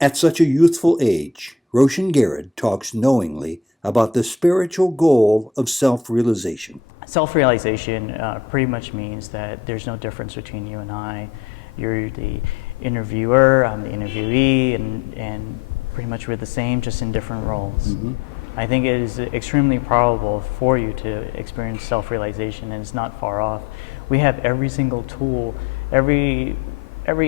At such a youthful age, Roshin Garib talks knowingly about the spiritual goal of self-realization. Self-realization pretty much means that there's no difference between you and I. You're the interviewer, I'm the interviewee, and pretty much we're the same, just in different roles. I think it is extremely probable for you to experience self-realization, and it's not far off. We have every single tool, every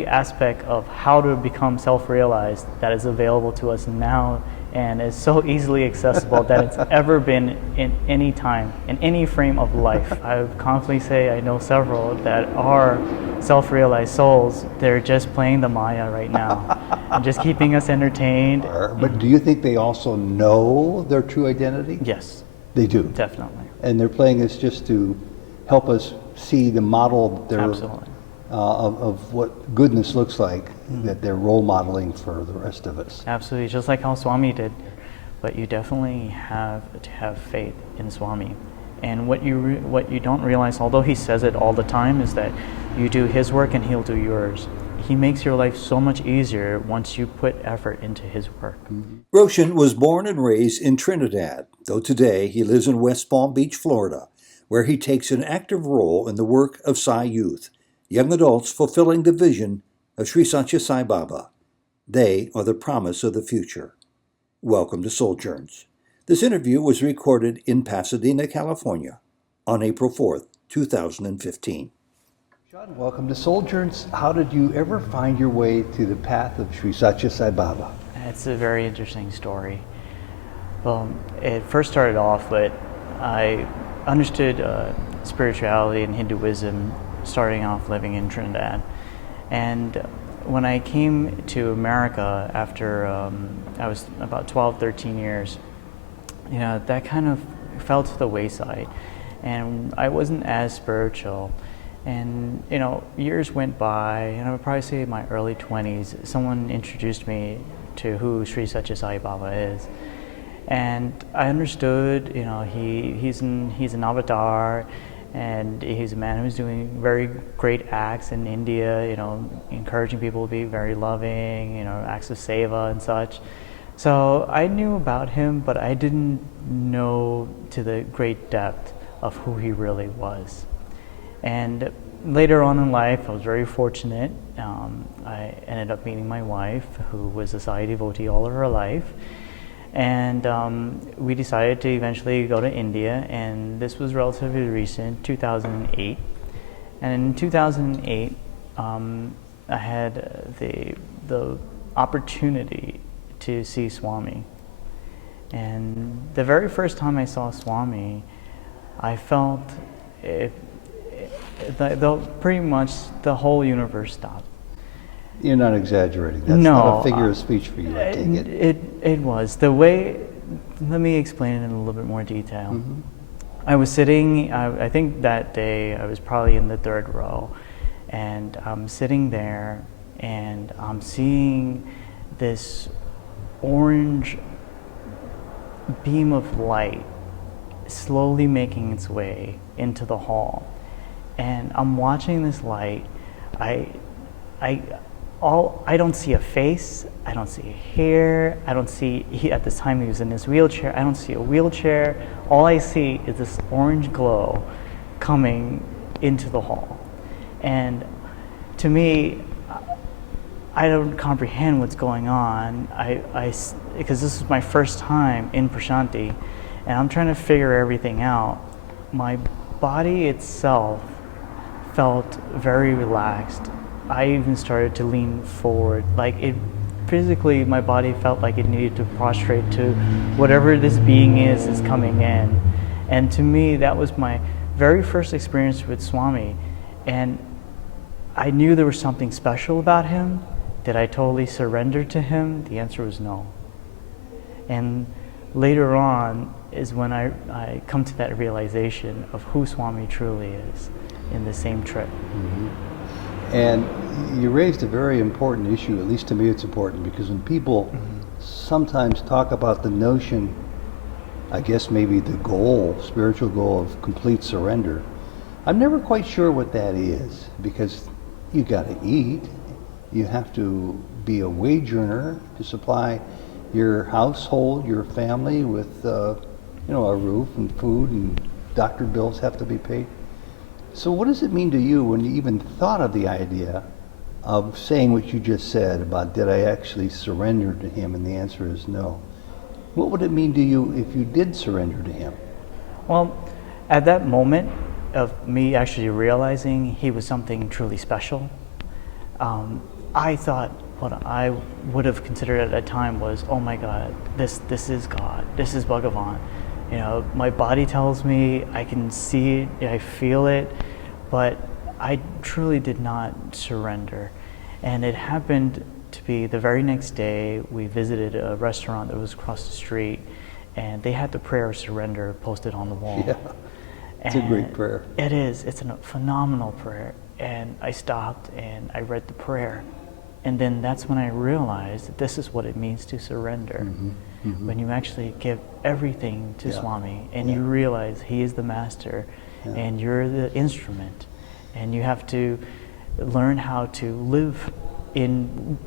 aspect of how to become self-realized that is available to us now, and is so easily accessible that it's ever been in any time, in any frame of life. I would confidently say I know several that are self-realized souls. They're just playing the Maya right now and just keeping us entertained. But do you think they also know their true identity? Yes, They do. definitely. And they're playing this just to help us see the model Absolutely. Of what goodness looks like, that they're role modeling for the rest of us. Absolutely, just like how Swami did. But you definitely have to have faith in Swami. And what you don't realize, although he says it all the time, is that you do his work and he'll do yours. He makes your life so much easier once you put effort into his work. Roshin was born and raised in Trinidad, though today he lives in West Palm Beach, Florida, where he takes an active role in the work of Sai Youth, young adults fulfilling the vision of Sri Satya Sai Baba. They are the promise of the future. Welcome to Souljourns. This interview was recorded in Pasadena, California on April 4th, 2015. John, welcome to Souljourns. How did you ever find your way to the path of Sri Satya Sai Baba? It's a very interesting story. Well, it first started off with I understood spirituality and Hinduism starting off living in Trinidad. And when I came to America after I was about 12, 13 years, that kind of fell to the wayside. And I wasn't as spiritual. And, years went by, and I would probably say in my early 20s, someone introduced me to who Sri Satya Sai Baba is. And I understood, he's an avatar, and he's a man who's doing very great acts in India, encouraging people to be very loving, acts of seva and such. So I knew about him, but I didn't know to the great depth of who he really was. And later on in life, I was very fortunate. I ended up meeting my wife, who was a Sai devotee all of her life. And we decided to eventually go to India, and this was relatively recent, 2008. And in 2008, I had the opportunity to see Swami. And the very first time I saw Swami, I felt pretty much the whole universe stopped. You're not exaggerating. That's No, not a figure of speech for you, I take it. It was. The way, let me explain it in a little bit more detail. I was sitting, I think that day I was probably in the third row, and I'm sitting there and I'm seeing this orange beam of light slowly making its way into the hall. And I'm watching this light. I don't see a face, I don't see a hair, I don't see, at this time he was in his wheelchair, I don't see a wheelchair. All I see is this orange glow coming into the hall. And to me, I don't comprehend what's going on, because this is my first time in Prashanti, and I'm trying to figure everything out. My body itself felt very relaxed. I even started to lean forward. Physically, my body felt like it needed to prostrate to whatever this being is coming in. And to me, that was my very first experience with Swami. And I knew there was something special about him. Did I totally surrender to him? The answer was no. And later on is when I come to that realization of who Swami truly is in the same trip. And you raised a very important issue, at least to me it's important, because when people sometimes talk about the notion, I guess maybe the goal, spiritual goal of complete surrender, I'm never quite sure what that is, because you got to eat, you have to be a wage earner to supply your household, your family with, a roof and food, and doctor bills have to be paid. So what does it mean to you when you even thought of the idea of saying what you just said about, did I actually surrender to him? And the answer is no. What would it mean to you if you did surrender to him? Well, at that moment of me actually realizing he was something truly special, I thought what I would have considered at that time was, oh my God, this is God, this is Bhagavan. My body tells me, I can see it, I feel it, but I truly did not surrender. And it happened to be the very next day, we visited a restaurant that was across the street, and they had the prayer of surrender posted on the wall. Yeah, it's a great prayer. It is. It's a phenomenal prayer. And I stopped and I read the prayer. And then that's when I realized that this is what it means to surrender. When you actually give everything to Swami and you realize he is the master and you're the instrument, and you have to learn how to live in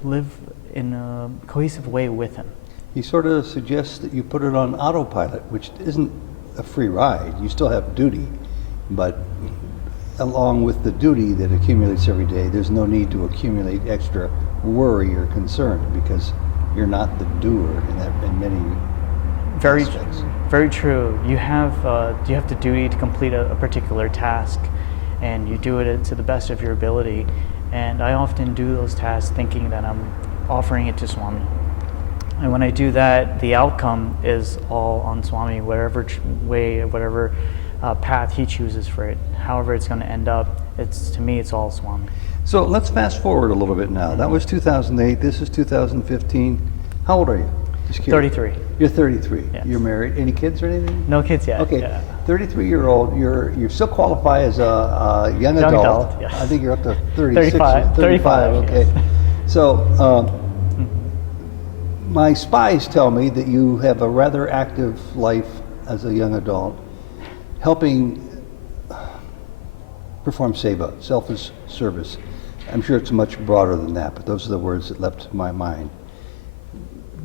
a cohesive way with him. He sort of suggests that you put it on autopilot, which isn't a free ride. You still have duty, but along with the duty that accumulates every day, there's no need to accumulate extra worry or concern because you're not the doer in many aspects. Very true. You have the duty to complete a particular task, and you do it to the best of your ability. And I often do those tasks thinking that I'm offering it to Swami. And when I do that, the outcome is all on Swami, whatever way, whatever path he chooses for it. However it's going to end up, to me, it's all Swami. So let's fast forward a little bit now. That was 2008. This is 2015. How old are you? Just curious. 33. You're 33. Yes. You're married. Any kids or anything? No kids yet. Okay. Yeah. 33-year-old. You still qualify as a young adult. Yes. I think you're up to 36. 35. Okay. Yes. So my spies tell me that you have a rather active life as a young adult, helping perform seva, selfless service. I'm sure it's much broader than that, but those are the words that leapt to my mind.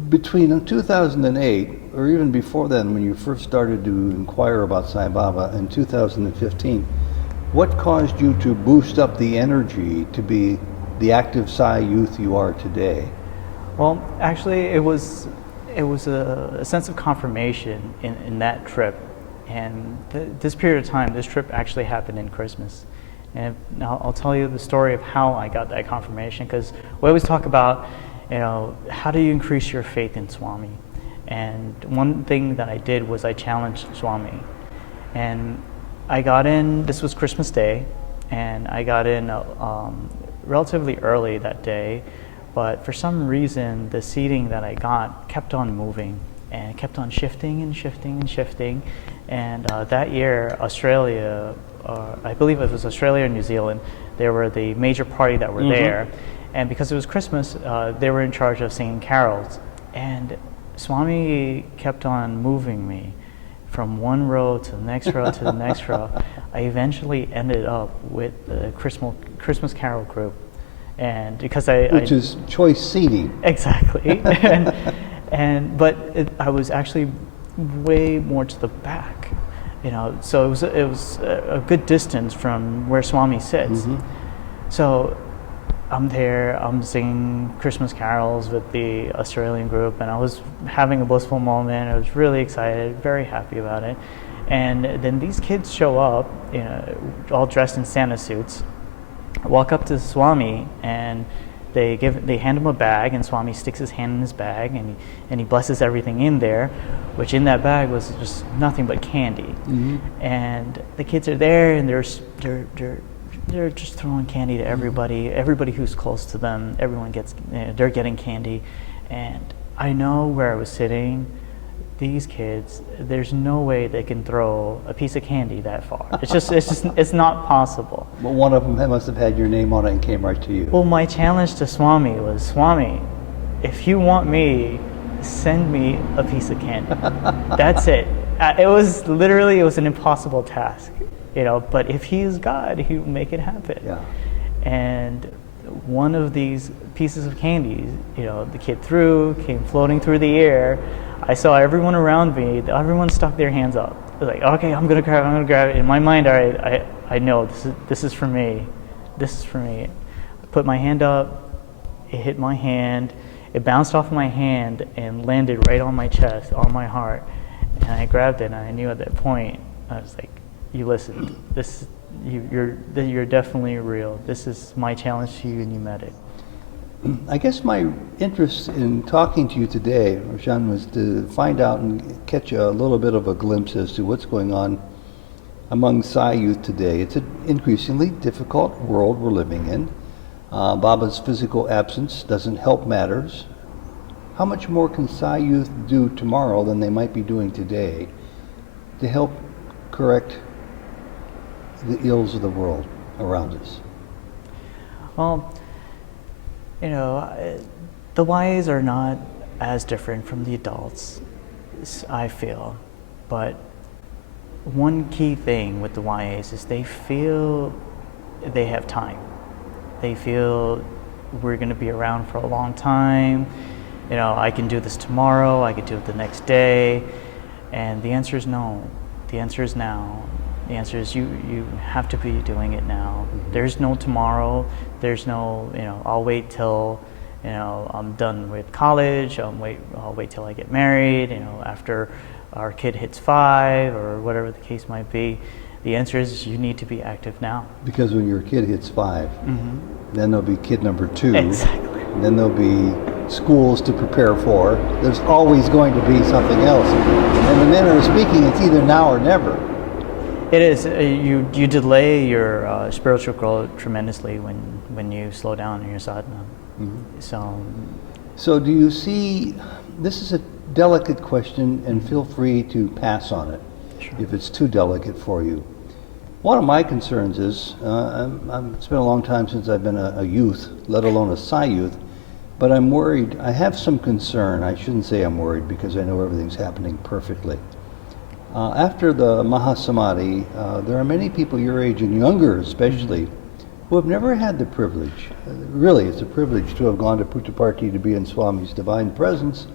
Between 2008, or even before then, when you first started to inquire about Sai Baba in 2015, what caused you to boost up the energy to be the active Sai Youth you are today? Well, actually, it was a sense of confirmation in that trip. And this period of time, this trip actually happened in Christmas. And I'll tell you the story of how I got that confirmation, because we always talk about, how do you increase your faith in Swami? And one thing that I did was I challenged Swami. And I got in, this was Christmas Day, and I got in relatively early that day, but for some reason, the seating that I got kept on moving and kept on shifting and shifting and shifting. And that year, Australia, I believe it was Australia and New Zealand, they were the major party that were there. And because it was Christmas, they were in charge of singing carols. And Swami kept on moving me from one row to the next row to the next row. I eventually ended up with the Christmas carol group. And because Which is choice seating. Exactly. But I was actually way more to the back, so it was a good distance from where Swami sits. So I'm there, I'm singing Christmas carols with the Australian group, and I was having a blissful moment. I was really excited, very happy about it. And then these kids show up, all dressed in Santa suits, walk up to Swami, and they hand him a bag, and Swami sticks his hand in his bag, and he blesses everything in there, which in that bag was just nothing but candy. And the kids are there, and they're just throwing candy to everybody. Everybody who's close to them, everyone gets, they're getting candy. And I know where I was sitting, these kids, there's no way they can throw a piece of candy that far. It's not possible. Well, one of them must have had your name on it and came right to you. Well, my challenge to Swami was, Swami, if you want me, send me a piece of candy. That's it. It was an impossible task, but if he is God, he will make it happen. Yeah. And one of these pieces of candy, the kid came floating through the air. I saw everyone around me, everyone stuck their hands up. They're like, okay, I'm gonna grab it. In my mind, I know this is for me. This is for me. I put my hand up, it hit my hand, it bounced off my hand and landed right on my chest, on my heart. And I grabbed it, and I knew at that point, I was like, you listened. You're definitely real. This is my challenge to you, and you met it. I guess my interest in talking to you today, Roshin, was to find out and catch a little bit of a glimpse as to what's going on among Sai Youth today. It's an increasingly difficult world we're living in. Baba's physical absence doesn't help matters. How much more can Sai Youth do tomorrow than they might be doing today to help correct the ills of the world around us? Well, the YAs are not as different from the adults, I feel. But one key thing with the YAs is they feel they have time. They feel we're going to be around for a long time. I can do this tomorrow, I could do it the next day. And the answer is no. The answer is now. The answer is you have to be doing it now. There's no tomorrow. There's no, I'll wait till, I'm done with college. I'll wait till I get married, after our kid hits 5 or whatever the case might be. The answer is you need to be active now. Because when your kid hits 5, then there'll be kid number 2. Exactly. And then there'll be schools to prepare for. There's always going to be something else. And the manner of speaking, it's either now or never. It is. You delay your spiritual growth tremendously when you slow down in your sadhana. So do you see, this is a delicate question, and feel free to pass on it if it's too delicate for you. One of my concerns is, it's been a long time since I've been a youth, let alone a Sai Youth, but I'm worried, I have some concern. I shouldn't say I'm worried because I know everything's happening perfectly. After the Mahasamadhi, there are many people your age and younger especially, who have never had the privilege, really it's a privilege to have gone to Puttaparthi to be in Swami's divine presence.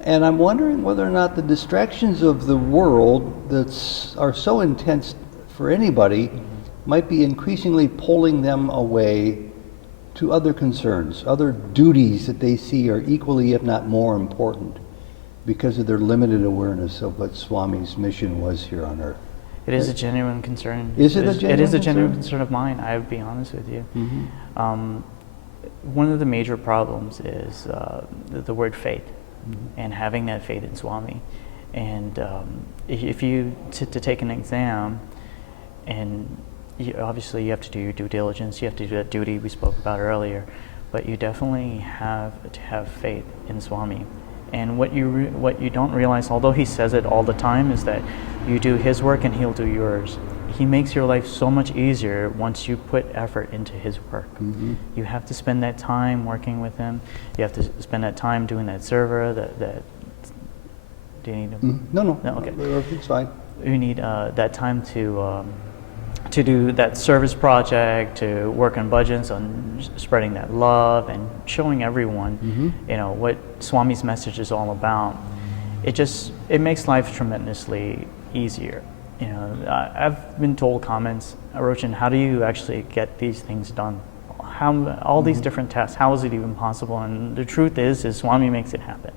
And I'm wondering whether or not the distractions of the world that are so intense for anybody might be increasingly pulling them away to other concerns, other duties that they see are equally, if not more important, because of their limited awareness of what Swami's mission was here on earth. It is a genuine concern. Is it a genuine concern? It is a genuine concern of mine, I would be honest with you. One of the major problems is the word faith, and having that faith in Swami. And if you to take an exam, and obviously you have to do your due diligence, you have to do that duty we spoke about earlier, but you definitely have to have faith in Swami. And what you don't realize, although he says it all the time, is that you do his work and he'll do yours. He makes your life so much easier once you put effort into his work. You have to spend that time working with him. You have to spend that time doing that server. Do you need to? No, okay. It's fine. You need that time to do that service project, to work on budgets, on spreading that love and showing everyone, what Swami's message is all about. It makes life tremendously easier. I've been told comments, Roshin, how do you actually get these things done? All these different tasks, how is it even possible? And the truth is Swami makes it happen.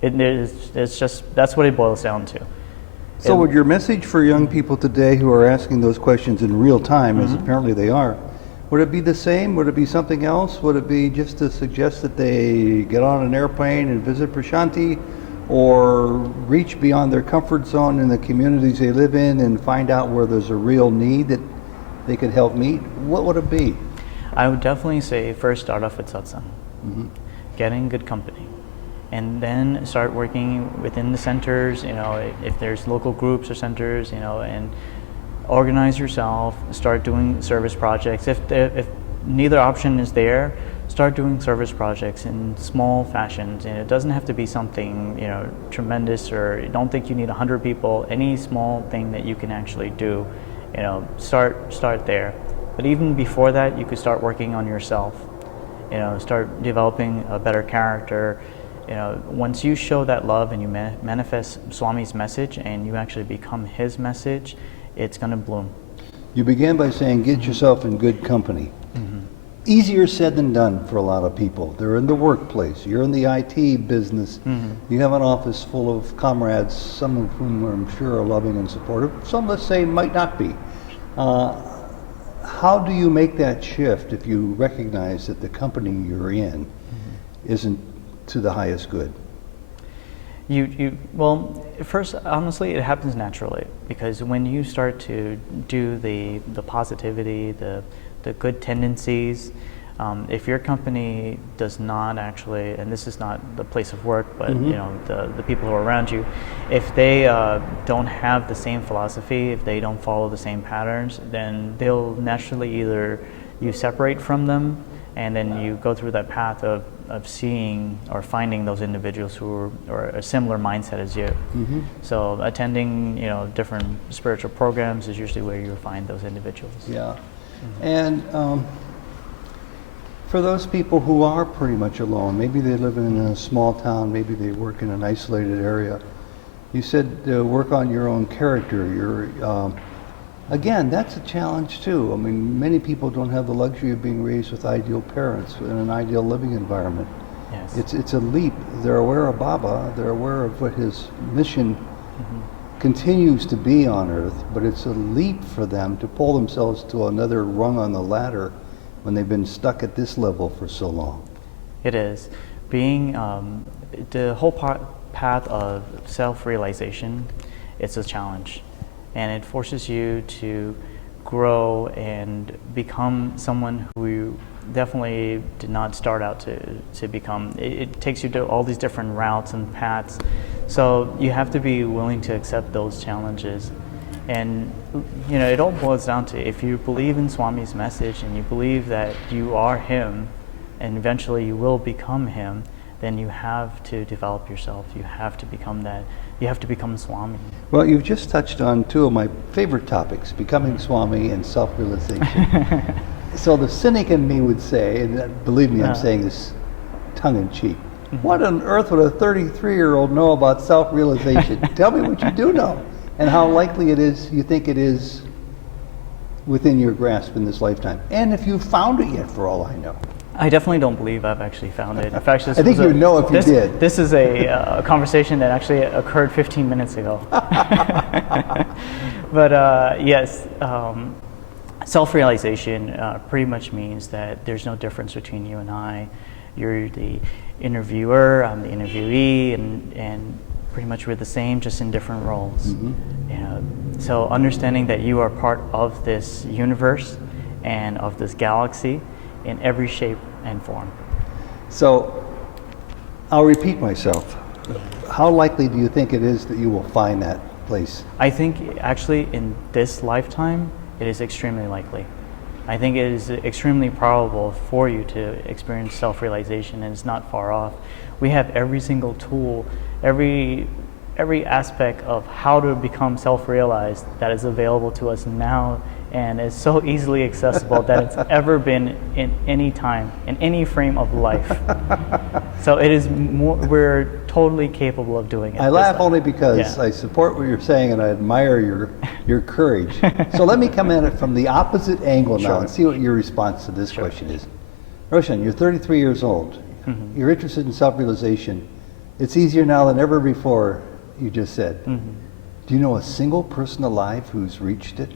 That's what it boils down to. So would your message for young people today who are asking those questions in real time, as apparently they are, would it be the same? Would it be something else? Would it be just to suggest that they get on an airplane and visit Prashanti, or reach beyond their comfort zone in the communities they live in and find out where there's a real need that they could help meet? What would it be? I would definitely say first start off with satsang, get in good company, and then start working within the centers, if there's local groups or centers, and organize yourself, start doing service projects. If neither option is there, start doing service projects in small fashions. And it doesn't have to be something, tremendous, or you don't think you need 100 people. Any small thing that you can actually do, start there. But even before that, you could start working on yourself. You know, start developing a better character. You know, once you show that love and you manifest Swami's message and you actually become his message, it's going to bloom. You began by saying, get yourself in good company. Easier said than done for a lot of people. They're in the workplace. You're in the IT business. You have an office full of comrades, some of whom I'm sure are loving and supportive. Some, let's say, might not be. How do you make that shift if you recognize that the company you're in isn't to the highest good? Well, first, honestly, it happens naturally, because when you start to do the positivity, the good tendencies, if your company does not actually, and this is not the place of work, but you know, the people who are around you, if they don't have the same philosophy, if they don't follow the same patterns, then they'll naturally either you separate from them, and then you go through that path of seeing or finding those individuals who are a similar mindset as you. So attending, you know, different spiritual programs is usually where you find those individuals. Yeah. And for those people who are pretty much alone, maybe they live in a small town, maybe they work in an isolated area, you said work on your own character. Again, that's a challenge too. I mean, many people don't have the luxury of being raised with ideal parents in an ideal living environment. Yes. It's a leap. They're aware of Baba, they're aware of what his mission continues to be on earth, but it's a leap for them to pull themselves to another rung on the ladder when they've been stuck at this level for so long. It is. Being the whole path of self-realization, it's a challenge, and it forces you to grow and become someone who you definitely did not start out to become. It takes you to all these different routes and paths, so you have to be willing to accept those challenges. And you know, it all boils down to, if you believe in Swami's message and you believe that you are him and eventually you will become him, then you have to develop yourself. You have to become that. You have to become Swami. Well, you've just touched on two of my favorite topics, becoming Swami and self-realization. So the cynic in me would say, and believe me, I'm saying this tongue-in-cheek, what on earth would a 33-year-old know about self-realization? Tell me what you do know, and how likely it is you think it is within your grasp in this lifetime. And if you've found it yet, for all I know. I definitely don't believe I've actually found it. In fact, I think you'd know if you did. This is a conversation that actually occurred 15 minutes ago. But yes, self-realization pretty much means that there's no difference between you and I. You're the interviewer, I'm the interviewee, and pretty much we're the same, just in different roles. You know, so understanding that you are part of this universe and of this galaxy in every shape and form. So I'll repeat myself. How likely do you think it is that you will find that place? I think actually in this lifetime, it is extremely likely. I think it is extremely probable for you to experience self-realization, and it's not far off. We have every single tool, every aspect of how to become self-realized that is available to us now, and is so easily accessible that it's ever been in any time, in any frame of life. So it is more, we're totally capable of doing it. I laugh only because I support what you're saying and I admire your courage. So let me come at it from the opposite angle now and see what your response to this question is. Roshin, you're 33 years old. You're interested in self-realization. It's easier now than ever before, you just said. Do you know a single person alive who's reached it?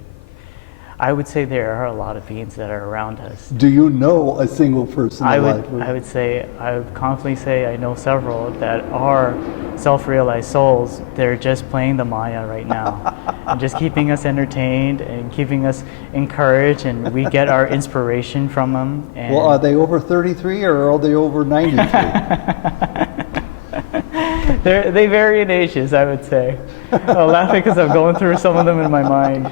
I would say there are a lot of beings that are around us. Do you know a single person alive? I would confidently say I know several that are self-realized souls. They're just playing the Maya right now, and just keeping us entertained and keeping us encouraged, and we get our inspiration from them. And well, are they over 33 or are they over 93? They vary in ages, I would say. I'm laughing because I'm going through some of them in my mind.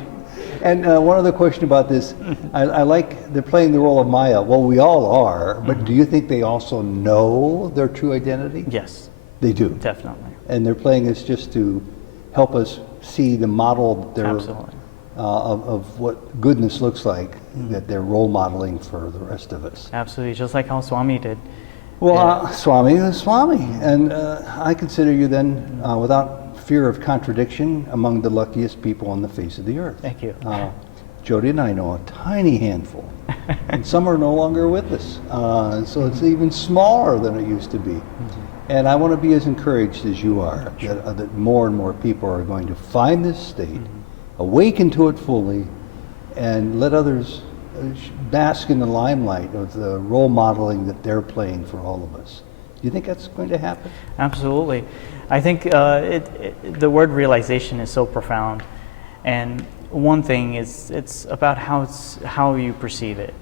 And one other question about this. I like they're playing the role of Maya. Well, we all are, but do you think they also know their true identity? Yes. They do? Definitely. And they're playing this just to help us see the model they're Absolutely. of what goodness looks like, that they're role modeling for the rest of us. Absolutely, just like how Swami did. Well, Swami is Swami, and I consider you then, without fear of contradiction, among the luckiest people on the face of the earth. Thank you. Jody and I know a tiny handful, and some are no longer with us, so it's even smaller than it used to be. And I want to be as encouraged as you are, that more and more people are going to find this state, awaken to it fully, and let others bask in the limelight of the role modeling that they're playing for all of us. Do you think that's going to happen? Absolutely. I think the word realization is so profound, and one thing is it's about how you perceive it.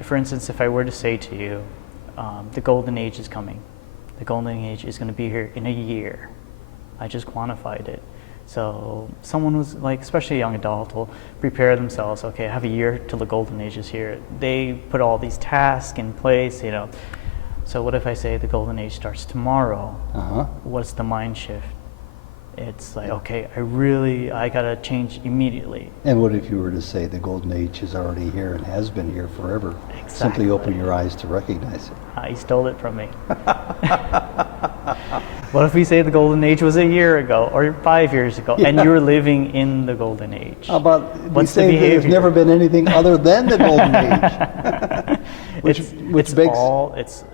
For instance, if I were to say to you, the golden age is coming. The golden age is going to be here in a year. I just quantified it. So someone was like, especially a young adult, will prepare themselves. Okay, I have a year till the golden age is here. They put all these tasks in place, you know. So what if I say the golden age starts tomorrow? What's the mind shift? It's like, okay, I gotta change immediately. And what if you were to say the golden age is already here and has been here forever? Exactly. Simply open your eyes to recognize it. He stole it from me. What if we say the golden age was a year ago or 5 years ago, and you're living in the golden age? How about what's we say the behavior? there's never been anything other than the golden age?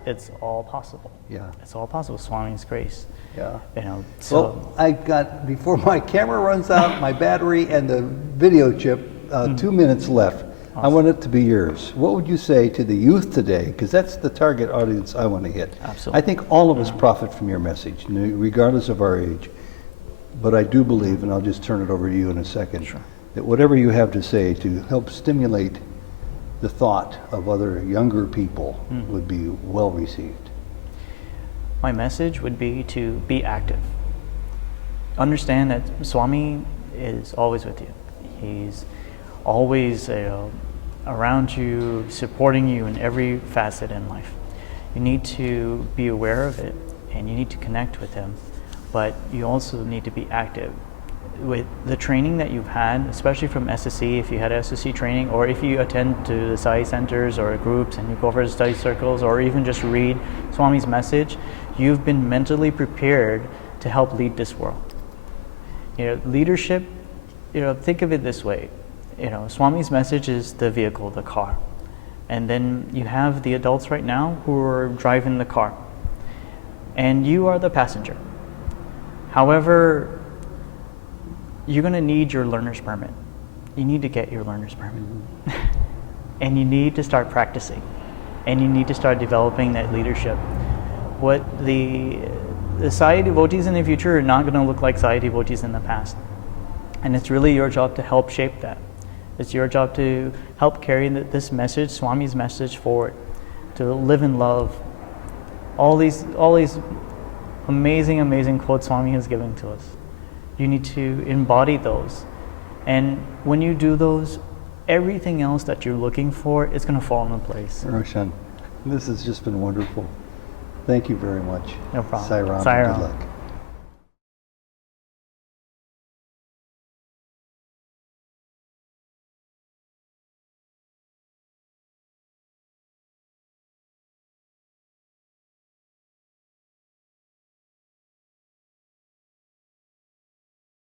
It's all possible. Yeah. It's all possible. Swami's grace. Yeah. You know. So Well, I got, before my camera runs out, my battery and the video chip, 2 minutes left. I want it to be yours. What would you say to the youth today? Because that's the target audience I want to hit. Absolutely. I think all of us profit from your message, regardless of our age. But I do believe, and I'll just turn it over to you in a second, that whatever you have to say to help stimulate the thought of other younger people would be well received. my message would be to be active. Understand that Swami is always with you. He's always around you, supporting you in every facet in life. You need to be aware of it, and you need to connect with him, but you also need to be active. With the training that you've had, especially from SSC, if you had SSC training, or if you attend to the Sai centers or groups and you go for study circles, or even just read Swami's message, you've been mentally prepared to help lead this world. Leadership, think of it this way. Swami's message is the vehicle, the car. And then you have the adults right now who are driving the car. And you are the passenger. However, you're going to need your learner's permit. You need to get your learner's permit. And you need to start practicing. And you need to start developing that leadership. What the Sai devotees in the future are not going to look like Sai devotees in the past. And it's really your job to help shape that. It's your job to help carry this message, Swami's message, forward, to live in love. All these amazing, amazing quotes Swami has given to us. You need to embody those. And when you do those, everything else that you're looking for is going to fall into place. Roshin, this has just been wonderful. Thank you very much. No problem. Sai Ram, Sai good Ram. luck.